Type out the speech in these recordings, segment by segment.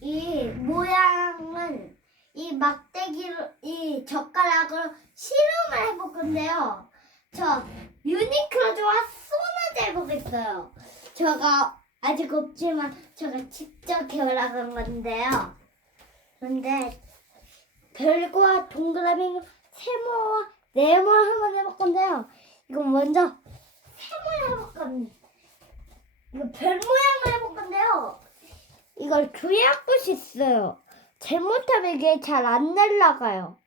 이 모양은 이 막대기로 이 젓가락으로 실험을 해볼 건데요. 저 유니크로즈와 소나지 해보겠어요. 제가 아직 없지만 제가 직접 개발한 건데요. 근데 별과 동그라미 세모와 네모 한번 해볼 건데요. 이거 먼저 세모 해볼 겁니다. 이거 별 모양을 해볼 건데요. 이걸 조회할 곳이 있어요. 잘못하면 이게 잘 안 날라가요.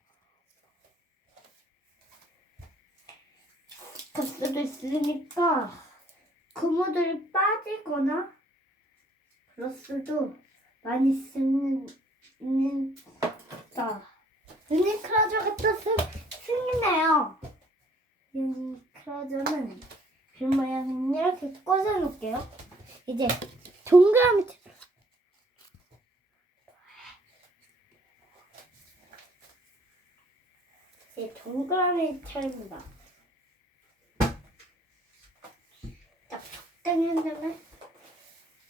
갈 수도 있으니까 고무들이 빠지거나 수도 많이 쓰는 있는다. 유니크로저가 또 승, 승리네요. 유니크로저는 별 모양은 이렇게 꽂아놓을게요. 이제 동그라미 이제 동그라미 차립니다. 딱 적당히 한 다음에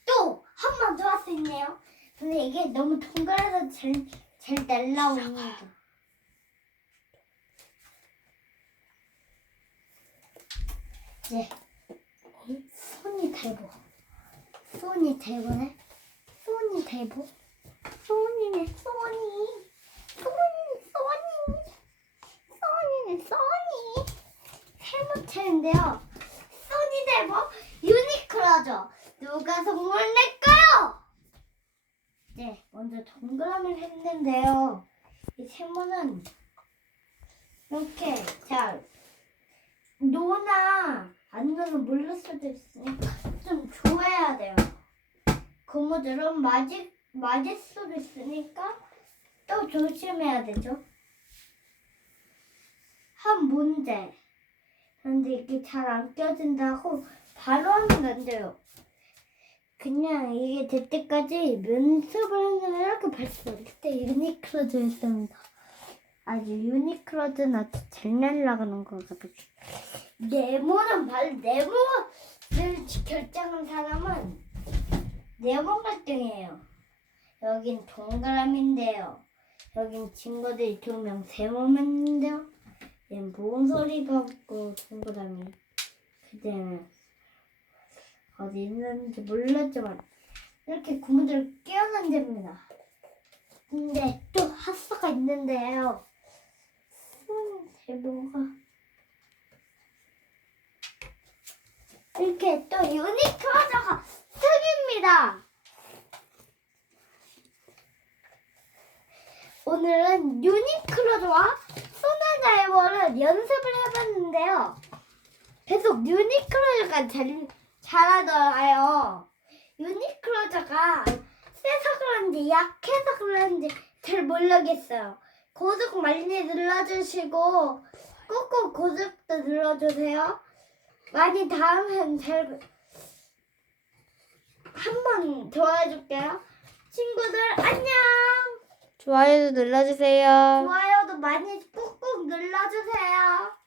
또 한 번 더 할 수 있네요. 근데 이게 너무 동그라서 잘, 잘 날라옵니다. 네. 손이 대보. 손이 대보네. 손이 대보. 손이네, 손이. 손, 손이. 써니는 써니 책인데요. 소니 대모 유니크로죠. 누가 선물 낼까요? 네, 먼저 동그라미를 했는데요. 이 세모는 이렇게 잘 노나 아니면 모를 수도 있으니까 좀 조해야 돼요. 고무들은 맞을, 맞을 수도 있으니까 또 조심해야 되죠. 한 문제. 그런데 이게 잘 안 껴진다고 바로 하면 안 돼요. 그냥 이게 될 때까지 연습을 하면 이렇게 발표. 그때 유니클로즈였습니다. 아주 유니클로즈는 아주 잘 날아가는 거거든요. 네모는 바로 네모를 결정한 사람은 네모 갈등이에요. 여긴 동그라미인데요. 여긴 친구들이 두 명 세모면인데요. 얘는 뭔 소리가 없고 동그라미 그때는 어디 있는지 몰랐지만 이렇게 고무줄 끼워놓은 됩니다. 근데 또 하수가 있는데요. 음, 대보가 이렇게 또 유니크하다가 승입니다. 오늘은 유니크로즈와 소나자이버를 연습을 해봤는데요. 계속 유니크로즈가 잘, 잘하더라요. 유니크로즈가 세서 그런지 약해서 그런지 잘 모르겠어요. 구독 많이 눌러주시고 꾹꾹 구독도 눌러주세요. 많이 다음엔 잘 한번 도와줄게요. 친구들 안녕. 좋아요도 눌러주세요. 좋아요도 많이 눌러주세요.